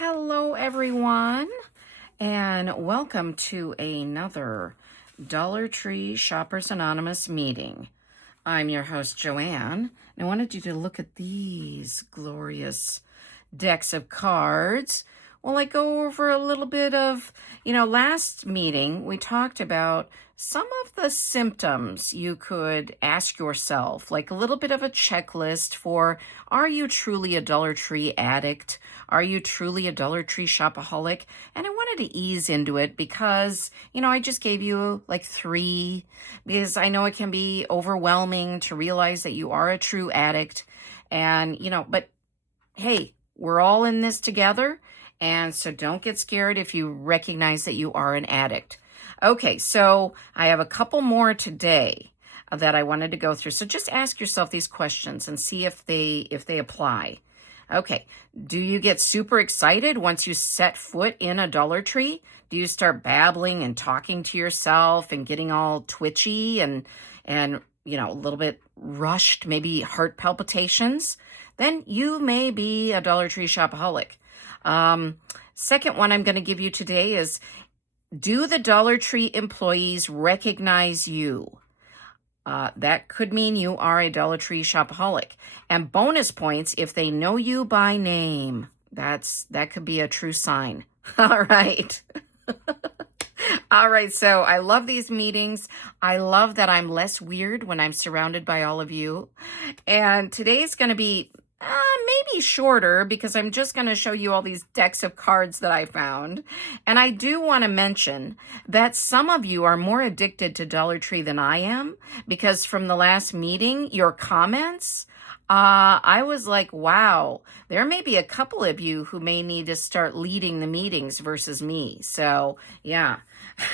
Hello, everyone, and welcome to another Dollar Tree Shoppers Anonymous meeting. I'm your host, Joanne, and I wanted you to look at these glorious decks of cards. Well, I go over a little bit of, last meeting we talked about some of the symptoms you could ask yourself, like a little bit of a checklist for, are you truly a Dollar Tree addict? Are you truly a Dollar Tree shopaholic? And I wanted to ease into it because, I just gave you like 3, because I know it can be overwhelming to realize that you are a true addict. And, but hey, we're all in this together. And so don't get scared if you recognize that you are an addict. Okay, so I have a couple more today that I wanted to go through. So just ask yourself these questions and see if they apply. Okay, do you get super excited once you set foot in a Dollar Tree? Do you start babbling and talking to yourself and getting all twitchy and a little bit rushed, maybe heart palpitations? Then you may be a Dollar Tree shopaholic. Second one I'm going to give you today is, do the Dollar Tree employees recognize you? That could mean you are a Dollar Tree shopaholic. And bonus points if they know you by name. That could be a true sign. All right. All right, so I love these meetings. I love that I'm less weird when I'm surrounded by all of you. And today's going to be maybe shorter because I'm just going to show you all these decks of cards that I found. And I do want to mention that some of you are more addicted to Dollar Tree than I am, because from the last meeting, your comments, I was like, wow, there may be a couple of you who may need to start leading the meetings versus me. So yeah.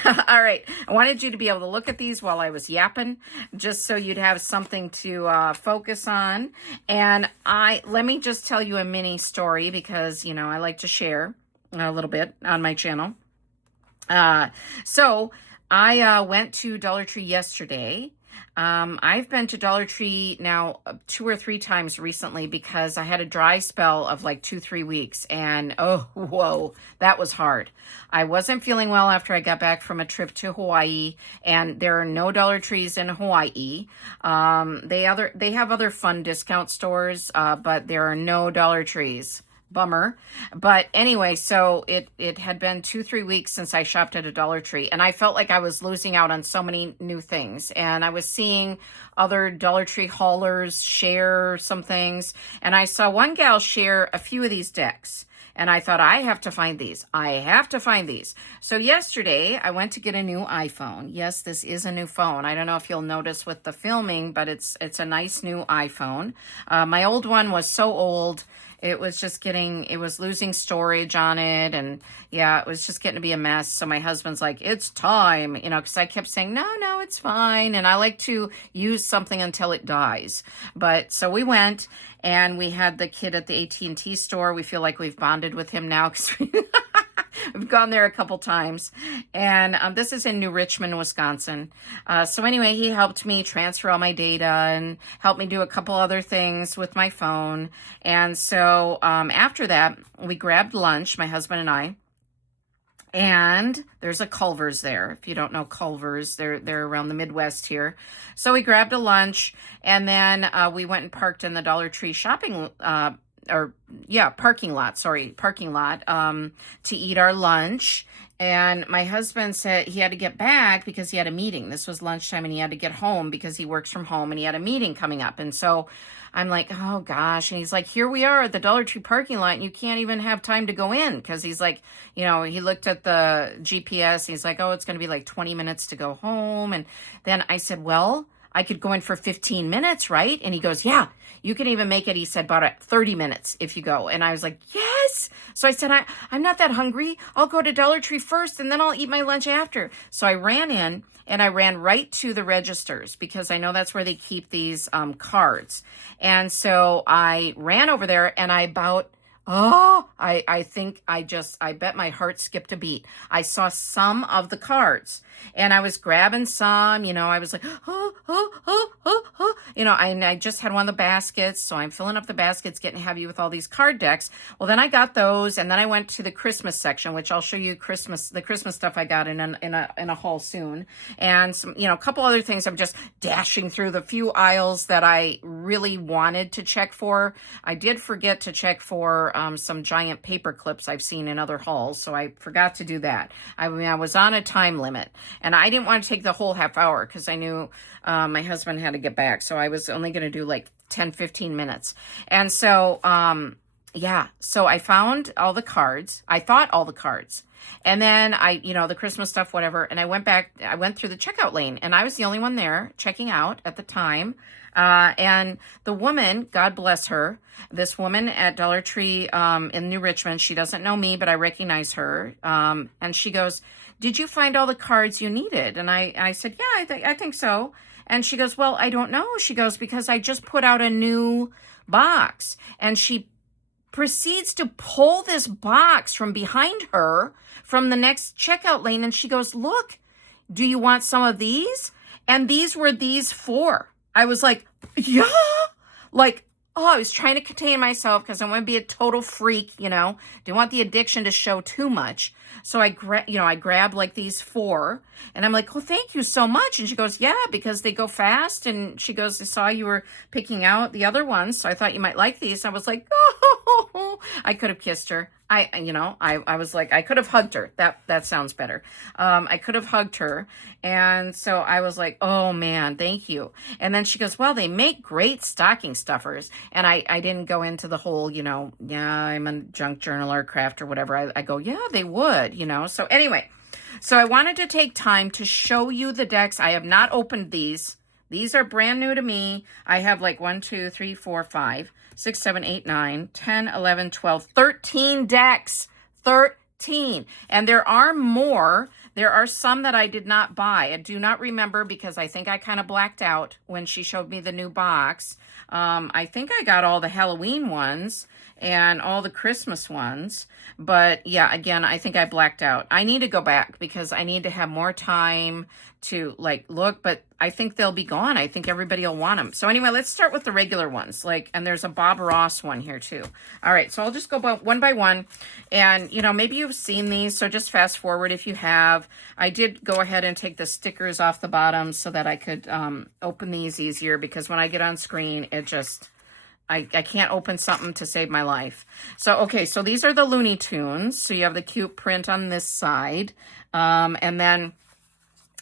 All right. I wanted you to be able to look at these while I was yapping, just so you'd have something to focus on. And let me just tell you a mini story because, I like to share a little bit on my channel. So I went to Dollar Tree yesterday. I've been to Dollar Tree now 2 or 3 times recently because I had a dry spell of like 2-3 weeks, and oh, whoa, that was hard. I wasn't feeling well after I got back from a trip to Hawaii, and there are no Dollar Trees in Hawaii. They have other fun discount stores, but there are no Dollar Trees. Bummer. But anyway, so it had been 2-3 weeks since I shopped at a Dollar Tree, and I felt like I was losing out on so many new things. And I was seeing other Dollar Tree haulers share some things, and I saw one gal share a few of these decks. And I thought, I have to find these. So yesterday, I went to get a new iPhone. Yes, this is a new phone. I don't know if you'll notice with the filming, but it's a nice new iPhone. My old one was so old. It was losing storage on it. And yeah, it was just getting to be a mess. So my husband's like, it's time, because I kept saying, no, it's fine. And I like to use something until it dies. But so we went and we had the kid at the AT&T store. We feel like we've bonded with him now because we've gone there a couple times. And this is in New Richmond, Wisconsin. So anyway, he helped me transfer all my data and helped me do a couple other things with my phone. And so after that, we grabbed lunch, my husband and I. And there's a Culver's there. If you don't know Culver's, they're around the Midwest here. So we grabbed a lunch, and then we went and parked in the Dollar Tree parking lot, to eat our lunch. And my husband said he had to get back because he had a meeting. This was lunchtime, and he had to get home because he works from home, and he had a meeting coming up. And so I'm like, oh gosh. And he's like, here we are at the Dollar Tree parking lot, and you can't even have time to go in. Because he's like, he looked at the GPS. He's like, oh, it's going to be like 20 minutes to go home. And then I said, well, I could go in for 15 minutes, right? And he goes, yeah, you can even make it, he said, about 30 minutes if you go. And I was like, yes. So I said, I'm not that hungry. I'll go to Dollar Tree first, and then I'll eat my lunch after. So I ran in, and I ran right to the registers because I know that's where they keep these cards. And so I ran over there, and I about Oh, I think I bet my heart skipped a beat. I saw some of the cards and I was grabbing some, I was like, I just had one of the baskets. So I'm filling up the baskets, getting heavy with all these card decks. Well, then I got those and then I went to the Christmas section, which I'll show you the Christmas stuff I got in a haul soon. And some, a couple other things. I'm just dashing through the few aisles that I really wanted to check for. I did forget to check for some giant paper clips I've seen in other hauls, so I forgot to do that. I was on a time limit, and I didn't want to take the whole half hour because I knew my husband had to get back, so I was only going to do like 10, 15 minutes. And so, so I found all the cards. I thought all the cards. And then the Christmas stuff, whatever, and I went through the checkout lane, and I was the only one there checking out at the time. And the woman, God bless her, this woman at Dollar Tree in New Richmond, she doesn't know me, but I recognize her. And she goes, "Did you find all the cards you needed?" And I said, "Yeah, I think so." And she goes, "Well, I don't know." She goes, "Because I just put out a new box." And she proceeds to pull this box from behind her from the next checkout lane. And she goes, "Look, do you want some of these?" And these were these four. I was like, yeah, I was trying to contain myself because I want to be a total freak, didn't want the addiction to show too much. So I grabbed like these four and I'm like, "Oh, thank you so much." And she goes, "Yeah, because they go fast." And she goes, "I saw you were picking out the other ones, so I thought you might like these." And I was like, "Oh," I could have kissed her. I was like, I could have hugged her. That sounds better. I could have hugged her. And so I was like, "Oh man, thank you." And then she goes, "Well, they make great stocking stuffers." And I didn't go into the whole, I'm a junk journal or craft or whatever. I go, "Yeah, they would," So anyway, so I wanted to take time to show you the decks. I have not opened these. These are brand new to me. I have like 1, 2, 3, 4, 5, 6, 7, 8, 9, 10, 11, 12, 13 decks. 13. And there are more. There are some that I did not buy. I do not remember because I think I kind of blacked out when she showed me the new box. I think I got all the Halloween ones and all the Christmas ones. But yeah, again, I think I blacked out. I need to go back because I need to have more time to look, but I think they'll be gone. I think everybody will want them. So anyway, let's start with the regular ones. And there's a Bob Ross one here too. All right, so I'll just go one by one. And, maybe you've seen these, so just fast forward if you have. I did go ahead and take the stickers off the bottom so that I could open these easier because when I get on screen, it just... I can't open something to save my life. So, okay, so these are the Looney Tunes. So you have the cute print on this side. And then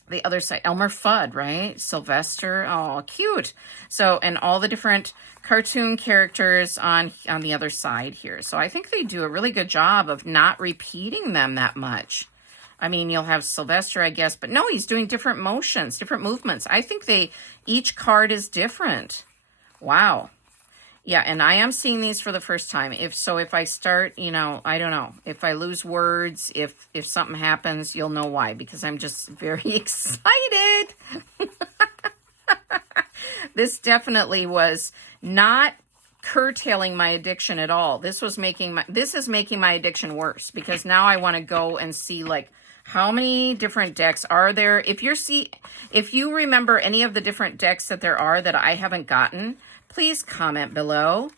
the other side, Elmer Fudd, right? Sylvester, oh, cute. So, and all the different cartoon characters on the other side here. So I think they do a really good job of not repeating them that much. I mean, you'll have Sylvester, I guess, but no, he's doing different motions, different movements. I think each card is different. Wow. Yeah, and I am seeing these for the first time. If I start, I don't know. If I lose words, if something happens, you'll know why, because I'm just very excited. This definitely was not curtailing my addiction at all. This is making my addiction worse because now I want to go and see how many different decks are there. If you remember any of the different decks that there are that I haven't gotten, please comment below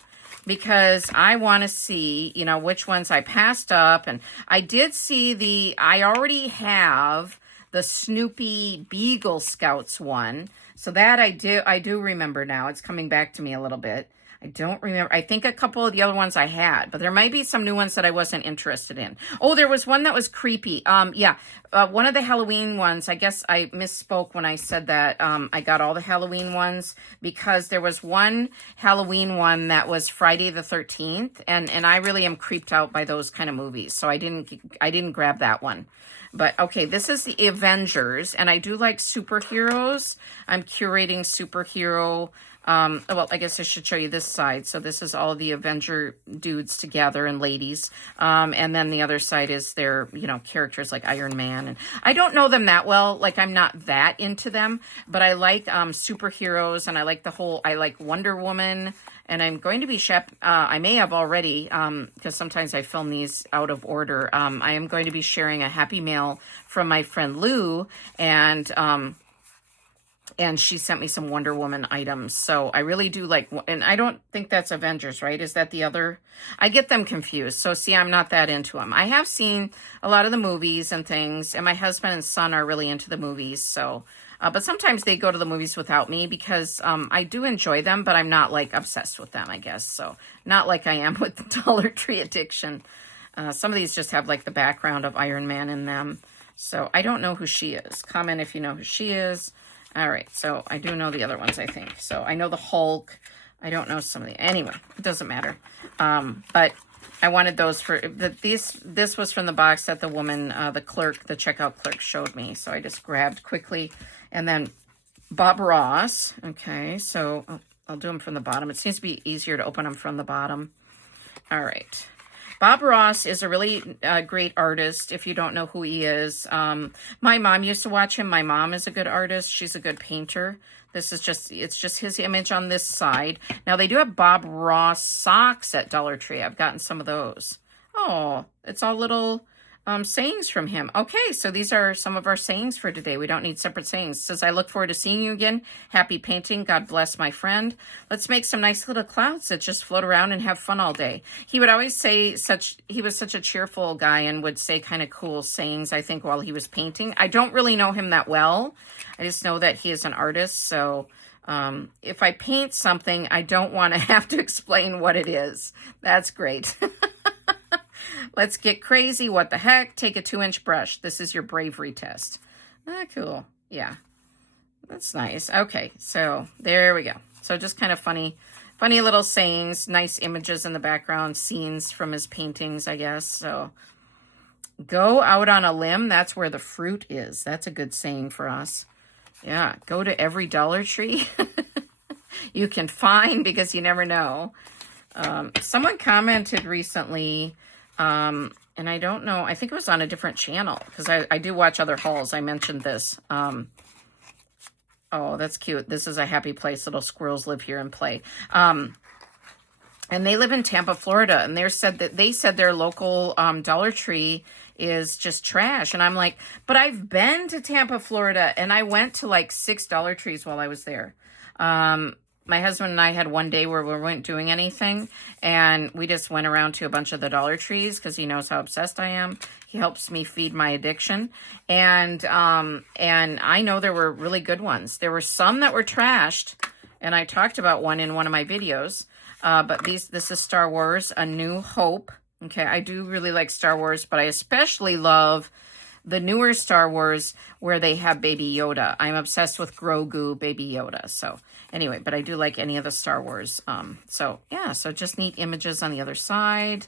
because I want to see, which ones I passed up. And I did see I already have the Snoopy Beagle Scouts one. So that I do remember now. It's coming back to me a little bit. I don't remember. I think a couple of the other ones I had, but there might be some new ones that I wasn't interested in. Oh, there was one that was creepy. One of the Halloween ones, I guess I misspoke when I said that I got all the Halloween ones because there was one Halloween one that was Friday the 13th, and I really am creeped out by those kind of movies, so I didn't grab that one. But okay, this is the Avengers, and I do like superheroes. I'm curating superhero Well, I guess I should show you this side. So this is all the Avenger dudes together and ladies. And then the other side is their, characters like Iron Man. And I don't know them that well. Like, I'm not that into them, but I like superheroes, and I like Wonder Woman. And I'm going to be I may have already, because sometimes I film these out of order. I am going to be sharing a Happy Mail from my friend Lou, and she sent me some Wonder Woman items. So I really do like, and I don't think that's Avengers, right? Is that the other? I get them confused. So see, I'm not that into them. I have seen a lot of the movies and things, and my husband and son are really into the movies. So, but sometimes they go to the movies without me because I do enjoy them, but I'm not like obsessed with them, I guess. So not like I am with the Dollar Tree addiction. Some of these just have like the background of Iron Man in them. So I don't know who she is. Comment if you know who she is. All right, so I do know the other ones, I think. So I know the Hulk. I don't know some of the... Anyway, it doesn't matter. But I wanted those for... This was from the box that the woman, the checkout clerk showed me. So I just grabbed quickly. And then Bob Ross. Okay, so I'll do them from the bottom. It seems to be easier to open them from the bottom. All right. Bob Ross is a really great artist, if you don't know who he is. My mom used to watch him. My mom is a good artist. She's a good painter. It's just his image on this side. Now, they do have Bob Ross socks at Dollar Tree. I've gotten some of those. Oh, it's all little sayings from him. Okay, so these are some of our sayings for today. We don't need separate sayings. It says, I look forward to seeing you again. Happy painting. God bless my friend. Let's make some nice little clouds that just float around and have fun all day. He would always say he was such a cheerful guy and would say kind of cool sayings, I think, while he was painting. I don't really know him that well. I just know that he is an artist. So if I paint something, I don't want to have to explain what it is. That's great. Let's get crazy. What the heck? Take a 2-inch brush. This is your bravery test. Ah, cool. Yeah, that's nice. Okay, so there we go. So just kind of funny little sayings, nice images in the background, scenes from his paintings, I guess. So go out on a limb. That's where the fruit is. That's a good saying for us. Yeah, go to every Dollar Tree you can find, because you never know. Someone commented recently, and I don't know, I think it was on a different channel, because I do watch other hauls. I mentioned this. Oh, that's cute. This is a happy place. Little squirrels live here and play. And they live in Tampa, Florida, and they said their local Dollar Tree is just trash. And I'm like, but I've been to Tampa, Florida, and I went to like 6 Dollar Trees while I was there. My husband and I had one day where we weren't doing anything, and we just went around to a bunch of the Dollar Trees because he knows how obsessed I am. He helps me feed my addiction. And I know there were really good ones. There were some that were trashed, and I talked about one in one of my videos. But this is Star Wars, A New Hope. Okay, I do really like Star Wars, but I especially love the newer Star Wars where they have Baby Yoda. I'm obsessed with Grogu, Baby Yoda. So anyway, but I do like any of the Star Wars. So just neat images on the other side.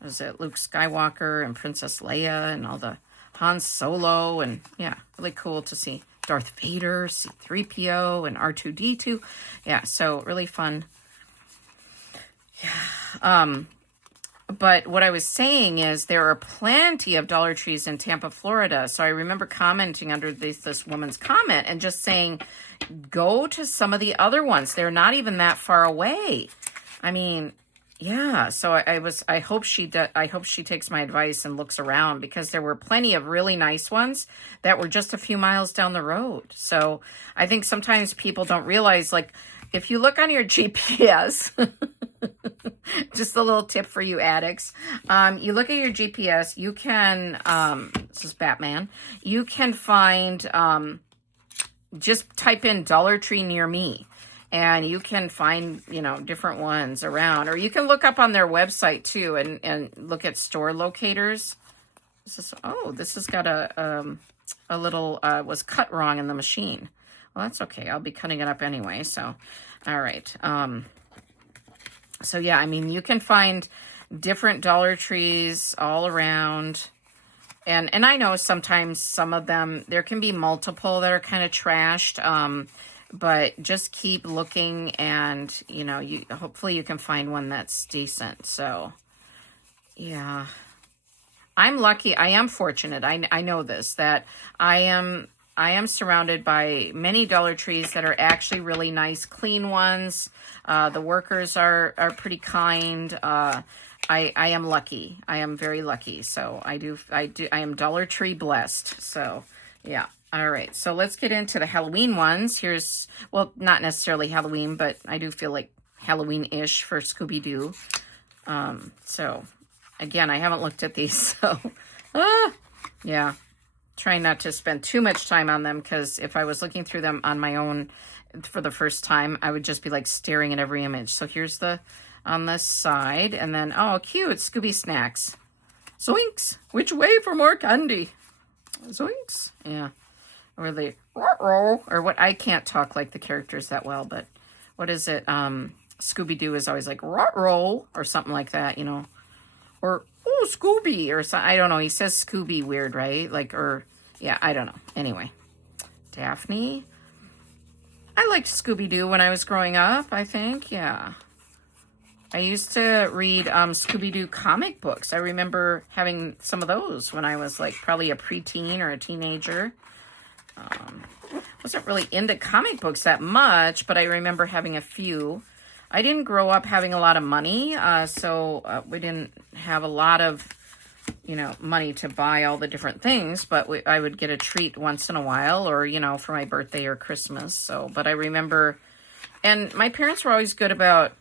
There's Luke Skywalker and Princess Leia and all the Han Solo. And yeah, really cool to see Darth Vader, C-3PO, and R2-D2. Yeah, so really fun. Yeah. But what I was saying is there are plenty of Dollar Trees in Tampa, Florida. So I remember commenting under this woman's comment and just saying, go to some of the other ones. They're not even that far away. I mean, yeah. So I hope she takes my advice and looks around, because there were plenty of really nice ones that were just a few miles down the road. So I think sometimes people don't realize, like, if you look on your GPS, just a little tip for you addicts. You look at your GPS, you can, this is Batman, you can find, just type in Dollar Tree near me, and you can find, different ones around. Or you can look up on their website too and look at store locators. This has got a little, was cut wrong in the machine. Well, that's okay. I'll be cutting it up anyway. So, all right. So yeah, I mean, you can find different Dollar Trees all around. And I know sometimes some of them, there can be multiple that are kind of trashed. but just keep looking, and hopefully you can find one that's decent. So yeah, I'm lucky. I am fortunate. I know this, that I am surrounded by many Dollar Trees that are actually really nice, clean ones. The workers are pretty kind. I am lucky. I am very lucky. So I am Dollar Tree blessed. So yeah. All right. So let's get into the Halloween ones. Here's, well, not necessarily Halloween, but I do feel like Halloween-ish for Scooby-Doo. So again, I haven't looked at these. So yeah. Trying not to spend too much time on them, because if I was looking through them on my own for the first time, I would just be like staring at every image. So here's the on this side, and then, oh, cute, Scooby snacks. Zoinks! Which way for more candy? Zoinks! Yeah. Or the or what? I can't talk like the characters that well, but what is it? Scooby-Doo is always like roll or something like that, or oh, Scooby, or something. I don't know. He says Scooby weird, right? Like, or, yeah, I don't know. Anyway, Daphne. I liked Scooby-Doo when I was growing up, I think. Yeah. I used to read Scooby-Doo comic books. I remember having some of those when I was like probably a preteen or a teenager. Wasn't really into comic books that much, but I remember having a few. I didn't grow up having a lot of money, so we didn't have a lot of, money to buy all the different things, but I would get a treat once in a while, or, for my birthday or Christmas. So, but I remember, and my parents were always good about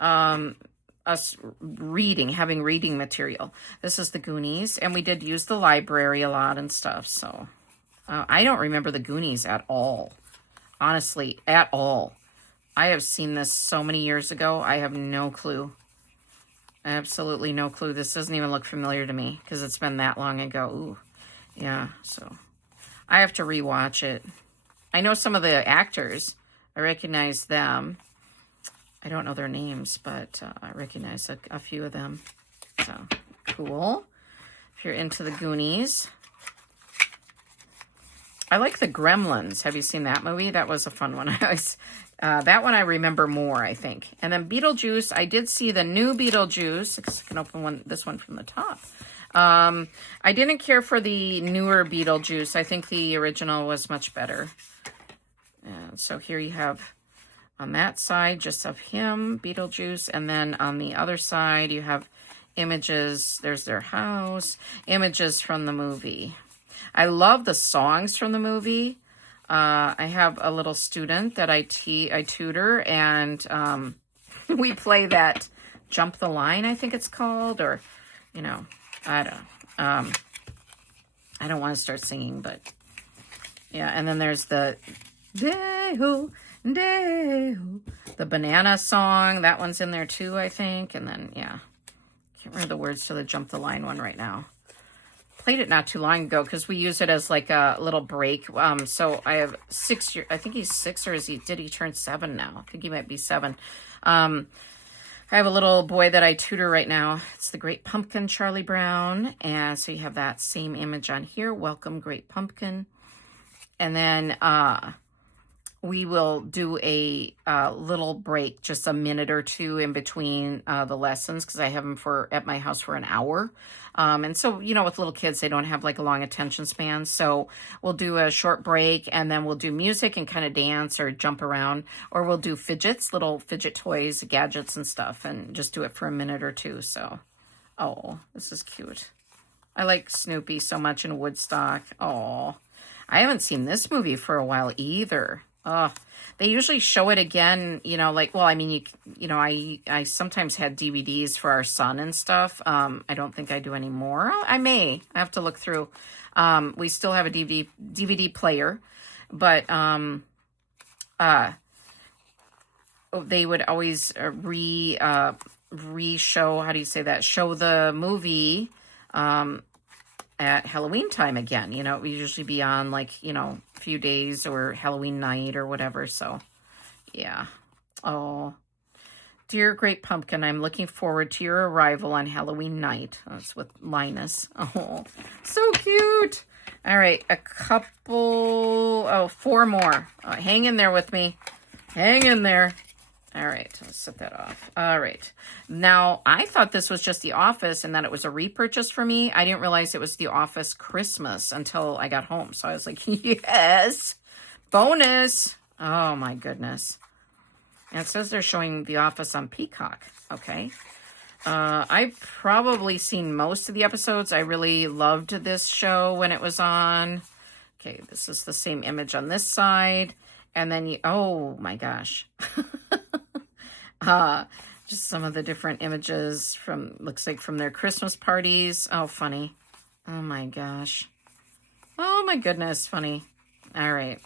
us having reading material. This is the Goonies, and we did use the library a lot and stuff, so I don't remember the Goonies at all. Honestly, at all. I have seen this so many years ago. I have no clue. Absolutely no clue. This doesn't even look familiar to me because it's been that long ago. Ooh, yeah. So I have to rewatch it. I know some of the actors. I recognize them. I don't know their names, but I recognize a few of them. So cool. If you're into the Goonies. I like the Gremlins. Have you seen that movie? That was a fun one. That one I remember more, I think. And then Beetlejuice. I did see the new Beetlejuice. I can open this one from the top. I didn't care for the newer Beetlejuice. I think the original was much better. And so here you have on that side just of him, Beetlejuice. And then on the other side you have images. There's their house. Images from the movie. I love the songs from the movie. I have a little student that I tutor, and we play that Jump the Line, I think it's called, or, I don't want to start singing, but yeah. And then there's the Day-ho, Day-ho, the banana song. That one's in there too, I think. And then, yeah, can't remember the words to the Jump the Line one right now. Played it not too long ago because we use it as like a little break. So I have 6 years. I think he's 6, or did he turn 7 now? I think he might be 7. I have a little boy that I tutor right now. It's the Great Pumpkin, Charlie Brown. And so you have that same image on here. Welcome, Great Pumpkin. And then we will do a little break, just a minute or two in between the lessons, because I have them at my house for an hour. And so, with little kids, they don't have like a long attention span. So we'll do a short break, and then we'll do music and kind of dance or jump around, or we'll do little fidget toys, gadgets and stuff, and just do it for a minute or two. So, oh, this is cute. I like Snoopy so much in Woodstock. Oh, I haven't seen this movie for a while either. They usually show it again, I sometimes had DVDs for our son and stuff. I don't think I do anymore. I have to look through. We still have a DVD player, but, they would always re-show, how do you say that? Show the movie, at Halloween time again. We usually be on a few days or Halloween night or whatever. So yeah. Oh, Dear Great Pumpkin, I'm looking forward to your arrival on Halloween night. That's with Linus. Oh, so cute. All right, four more. Hang in there with me. Hang in there. All right, let's set that off. All right. Now, I thought this was just The Office and that it was a repurchase for me. I didn't realize it was The Office Christmas until I got home. So I was like, yes, bonus. Oh, my goodness. And it says they're showing The Office on Peacock. Okay. I've probably seen most of the episodes. I really loved this show when it was on. Okay, this is the same image on this side. And then oh my gosh. Just some of the different images looks like from their Christmas parties. Oh, funny. Oh my gosh. Oh my goodness, funny. All right.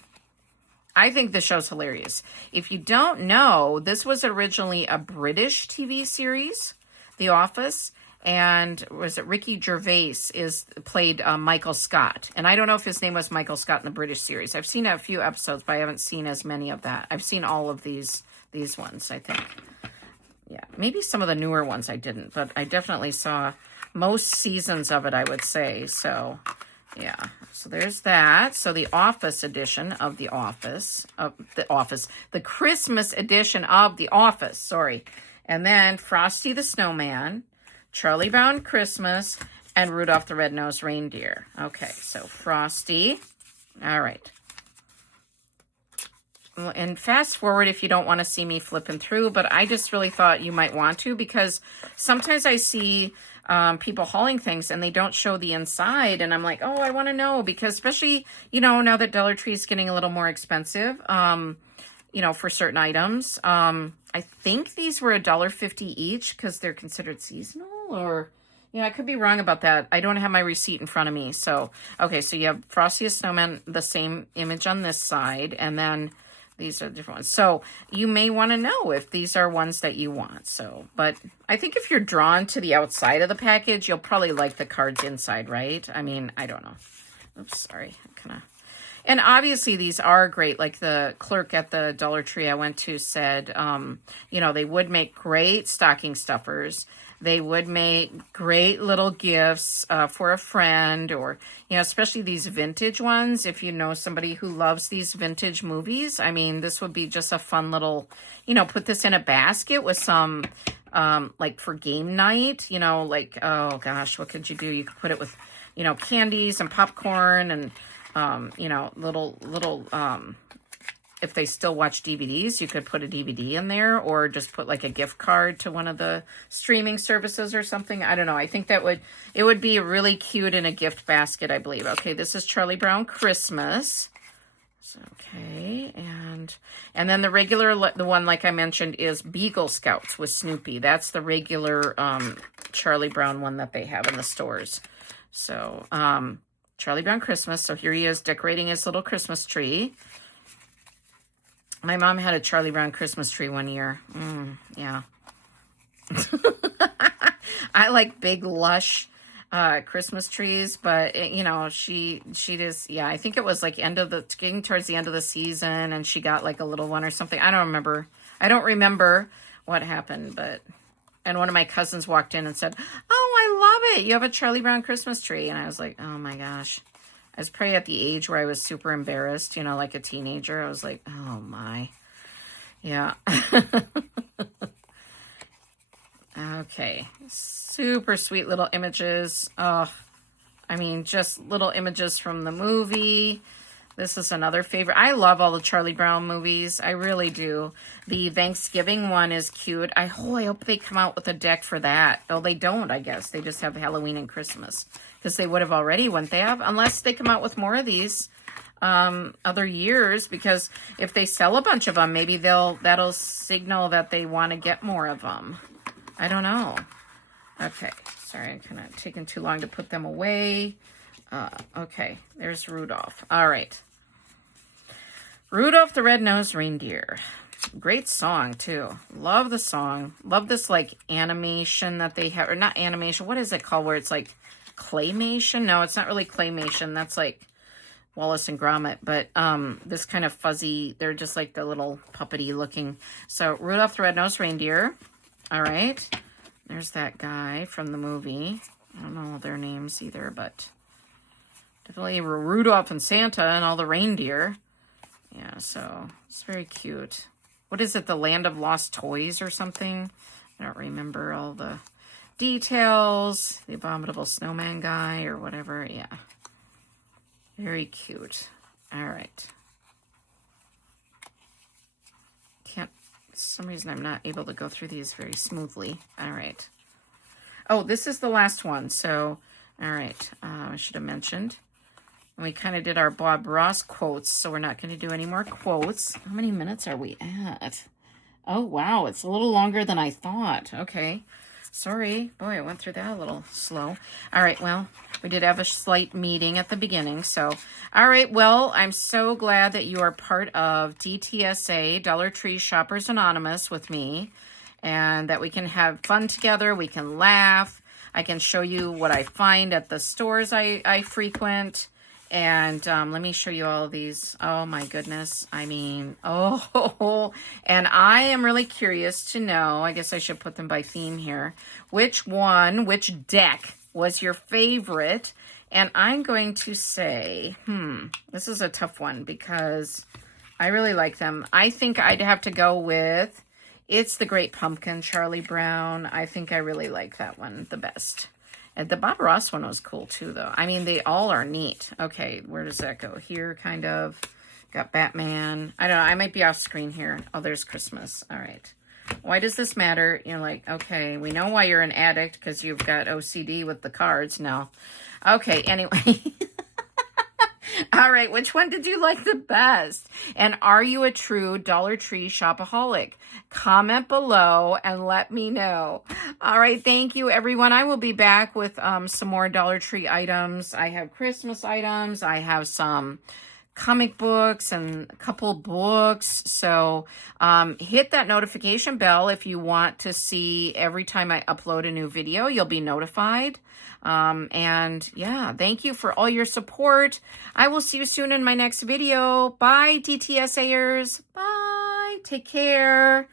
I think the show's hilarious. If you don't know, this was originally a British TV series, The Office, and was it Ricky Gervais played Michael Scott. And I don't know if his name was Michael Scott in the British series. I've seen a few episodes, but I haven't seen as many of that. I've seen all of these ones, I think. Yeah, maybe some of the newer ones I didn't, but I definitely saw most seasons of it, I would say. So, yeah. So there's that. So the Office edition of The Christmas edition of The Office, sorry. And then Frosty the Snowman, Charlie Brown Christmas, and Rudolph the Red-Nosed Reindeer. Okay, so Frosty. All right. And fast forward if you don't want to see me flipping through, but I just really thought you might want to, because sometimes I see people hauling things and they don't show the inside, and I'm like, oh, I want to know, because especially, now that Dollar Tree is getting a little more expensive, for certain items. I think these were $1.50 each because they're considered seasonal, or I could be wrong about that. I don't have my receipt in front of me. So, okay, so you have Frosty the Snowman, the same image on this side, and then these are different ones. So you may want to know if these are ones that you want. So, but I think if you're drawn to the outside of the package, you'll probably like the cards inside, right? I mean, I don't know. Oops, sorry. And obviously these are great. Like the clerk at the Dollar Tree I went to said, they would make great stocking stuffers. They would make great little gifts for a friend, or, especially these vintage ones. If you know somebody who loves these vintage movies, I mean, this would be just a fun little, put this in a basket with some, like for game night, oh gosh, what could you do? You could put it with, candies and popcorn and, little, if they still watch DVDs, you could put a DVD in there, or just put like a gift card to one of the streaming services or something. I don't know. I think it would be really cute in a gift basket, I believe. Okay, this is Charlie Brown Christmas. So, okay, and then the one, like I mentioned, is Beagle Scouts with Snoopy. That's the regular Charlie Brown one that they have in the stores. So, Charlie Brown Christmas. So here he is decorating his little Christmas tree. My mom had a Charlie Brown Christmas tree one year. Yeah. I like big, lush Christmas trees, but, she just, I think it was like getting towards the end of the season, and she got like a little one or something. I don't remember what happened, and one of my cousins walked in and said, oh, I love it. You have a Charlie Brown Christmas tree. And I was like, oh my gosh. I was probably at the age where I was super embarrassed, like a teenager. I was like, oh my. Yeah. Okay. Super sweet little images. Oh, I mean, just little images from the movie. This is another favorite. I love all the Charlie Brown movies. I really do. The Thanksgiving one is cute. I hope they come out with a deck for that. Oh, they don't, I guess. They just have Halloween and Christmas. Because they would have already, wouldn't they have? Unless they come out with more of these other years. Because if they sell a bunch of them, maybe that'll signal that they want to get more of them. I don't know. Okay. Sorry, I'm kind of taking too long to put them away. Okay. There's Rudolph. All right. Rudolph the Red-Nosed Reindeer. Great song, too. Love the song. Love this, like, animation that they have. Or not animation. What is it called? Where it's, like, claymation? No, it's not really claymation. That's, like, Wallace and Gromit. But this kind of fuzzy, they're just, like, the little puppety looking. So, Rudolph the Red-Nosed Reindeer. All right. There's that guy from the movie. I don't know their names either, but definitely Rudolph and Santa and all the reindeer. Yeah, so it's very cute. What is it, the Land of Lost Toys or something? I don't remember all the details. The Abominable Snowman guy or whatever. Yeah. Very cute. All right. For some reason I'm not able to go through these very smoothly. All right. Oh, this is the last one. So, all right. I should have mentioned. We kind of did our Bob Ross quotes, so we're not going to do any more quotes. How many minutes are we at? Oh, wow. It's a little longer than I thought. Okay. Sorry. Boy, I went through that a little slow. All right. Well, we did have a slight meeting at the beginning. So, all right. Well, I'm so glad that you are part of DTSA, Dollar Tree Shoppers Anonymous, with me, and that we can have fun together. We can laugh. I can show you what I find at the stores I frequent. And let me show you all of these. Oh, my goodness. I mean, oh, and I am really curious to know, I guess I should put them by theme here, which deck was your favorite? And I'm going to say, this is a tough one because I really like them. I think I'd have to go with It's the Great Pumpkin, Charlie Brown. I think I really like that one the best. And the Bob Ross one was cool too, though. I mean, they all are neat. Okay, where does that go? Here, kind of. Got Batman. I don't know. I might be off screen here. Oh, there's Christmas. All right. Why does this matter? You're like, okay, we know why you're an addict because you've got OCD with the cards now. Okay, anyway. All right, which one did you like the best? And are you a true Dollar Tree shopaholic? Comment below and let me know. All right, thank you, everyone. I will be back with some more Dollar Tree items. I have Christmas items. I have some comic books and a couple books. So hit that notification bell if you want to see every time I upload a new video. You'll be notified. And yeah, thank you for all your support. I will see you soon in my next video. Bye, DTSAers. Bye. Take care.